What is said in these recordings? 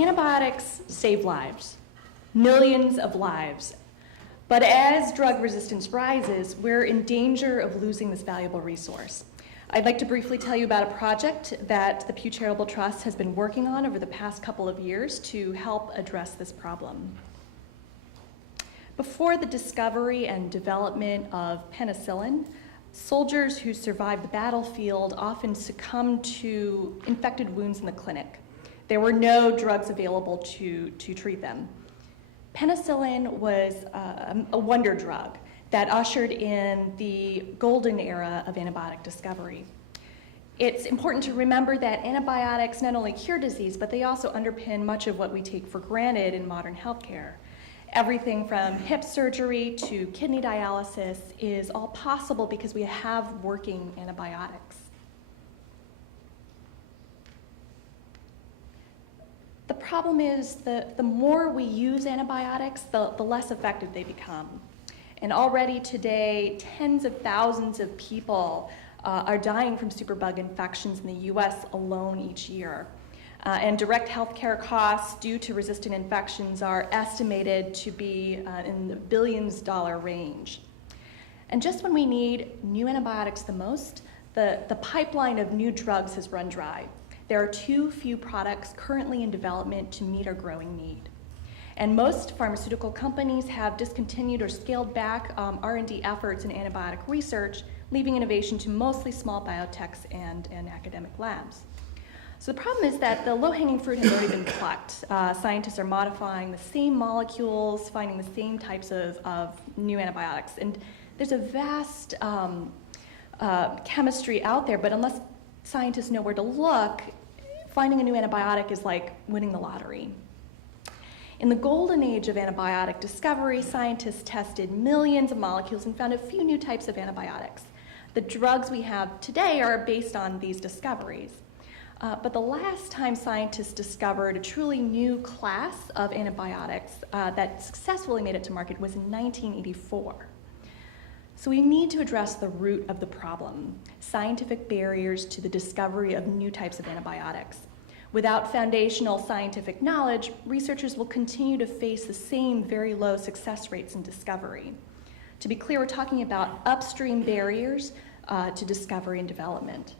Antibiotics save lives, millions of lives. But as drug resistance rises, we're in danger of losing this valuable resource. I'd like to briefly tell you about a project that the Pew Charitable Trust has been working on over the past couple of years to help address this problem. Before the discovery and development of penicillin, soldiers who survived the battlefield often succumbed to infected wounds in the clinic. There were no drugs available to treat them. Penicillin was a wonder drug that ushered in the golden era of antibiotic discovery. It's important to remember that antibiotics not only cure disease, but they also underpin much of what we take for granted in modern healthcare. Everything from hip surgery to kidney dialysis is all possible because we have working antibiotics. The problem is that the more we use antibiotics, the less effective they become. And already today, tens of thousands of people are dying from superbug infections in the US alone each year. And direct healthcare costs due to resistant infections are estimated to be in the billions-dollar range. And just when we need new antibiotics the most, the pipeline of new drugs has run dry. There are too few products currently in development to meet our growing need. And most pharmaceutical companies have discontinued or scaled back R&D efforts in antibiotic research, leaving innovation to mostly small biotechs and academic labs. So the problem is that the low-hanging fruit has already been plucked. Scientists are modifying the same molecules, finding the same types of new antibiotics. And there's a vast chemistry out there, but unless scientists know where to look, finding a new antibiotic is like winning the lottery. In the golden age of antibiotic discovery, scientists tested millions of molecules and found a few new types of antibiotics. The drugs we have today are based on these discoveries. But the last time scientists discovered a truly new class of antibiotics that successfully made it to market was in 1984. So we need to address the root of the problem, scientific barriers to the discovery of new types of antibiotics. Without foundational scientific knowledge, researchers will continue to face the same very low success rates in discovery. To be clear, we're talking about upstream barriers to discovery and development.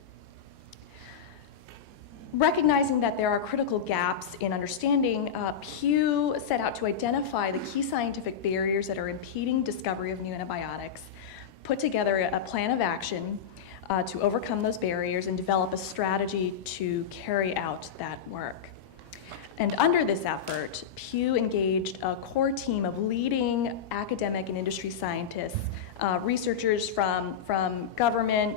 Recognizing that there are critical gaps in understanding, Pew set out to identify the key scientific barriers that are impeding discovery of new antibiotics, put together a plan of action to overcome those barriers, and develop a strategy to carry out that work. And under this effort, Pew engaged a core team of leading academic and industry scientists, researchers from government,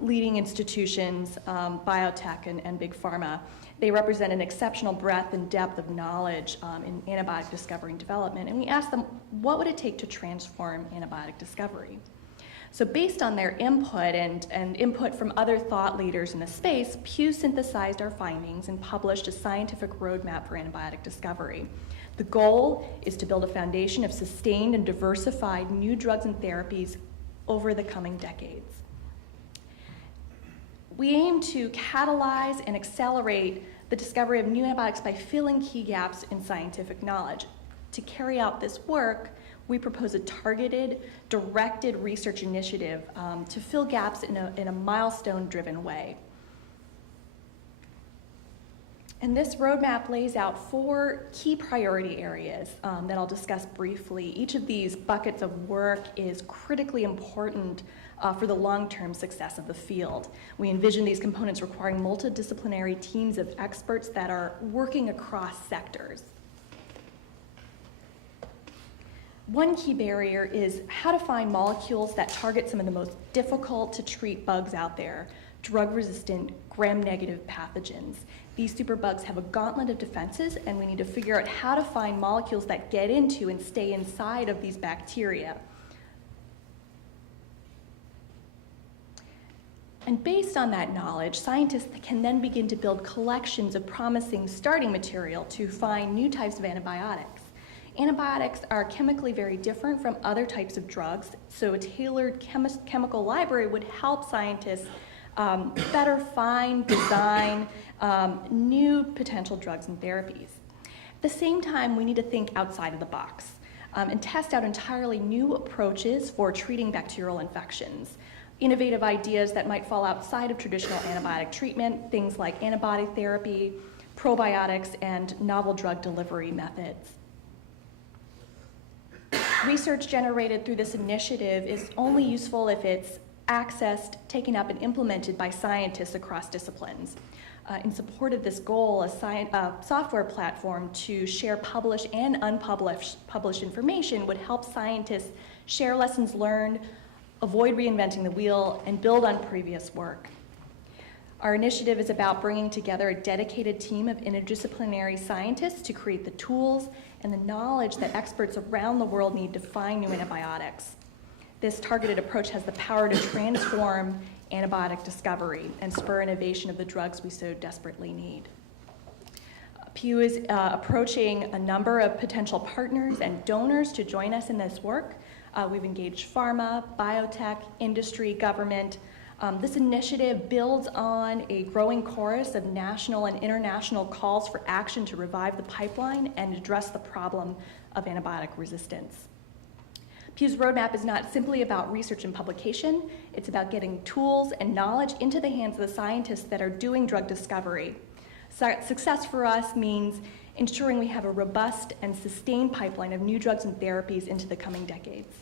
leading institutions, biotech, and big pharma. They represent an exceptional breadth and depth of knowledge in antibiotic discovery and development. And we asked them, what would it take to transform antibiotic discovery? So based on their input and input from other thought leaders in the space, Pew synthesized our findings and published a scientific roadmap for antibiotic discovery. The goal is to build a foundation of sustained and diversified new drugs and therapies over the coming decades. We aim to catalyze and accelerate the discovery of new antibiotics by filling key gaps in scientific knowledge. To carry out this work, we propose a targeted, directed research initiative to fill gaps in a milestone-driven way. And this roadmap lays out 4 key priority areas that I'll discuss briefly. Each of these buckets of work is critically important for the long-term success of the field. We envision these components requiring multidisciplinary teams of experts that are working across sectors. One key barrier is how to find molecules that target some of the most difficult to treat bugs out there, drug-resistant, gram-negative pathogens. These superbugs have a gauntlet of defenses, and we need to figure out how to find molecules that get into and stay inside of these bacteria. And based on that knowledge, scientists can then begin to build collections of promising starting material to find new types of antibiotics. Antibiotics are chemically very different from other types of drugs, so a tailored chemical library would help scientists better find, design new potential drugs and therapies. At the same time, we need to think outside of the box and test out entirely new approaches for treating bacterial infections. Innovative ideas that might fall outside of traditional antibiotic treatment, things like antibody therapy, probiotics, and novel drug delivery methods. Research generated through this initiative is only useful if it's accessed, taken up, and implemented by scientists across disciplines. In support of this goal, a software platform to share published and unpublished information would help scientists share lessons learned, avoid reinventing the wheel, and build on previous work. Our initiative is about bringing together a dedicated team of interdisciplinary scientists to create the tools and the knowledge that experts around the world need to find new antibiotics. This targeted approach has the power to transform antibiotic discovery and spur innovation of the drugs we so desperately need. Pew is approaching a number of potential partners and donors to join us in this work. We've engaged pharma, biotech, industry, government. This initiative builds on a growing chorus of national and international calls for action to revive the pipeline and address the problem of antibiotic resistance. Pew's roadmap is not simply about research and publication, it's about getting tools and knowledge into the hands of the scientists that are doing drug discovery. Success for us means ensuring we have a robust and sustained pipeline of new drugs and therapies into the coming decades.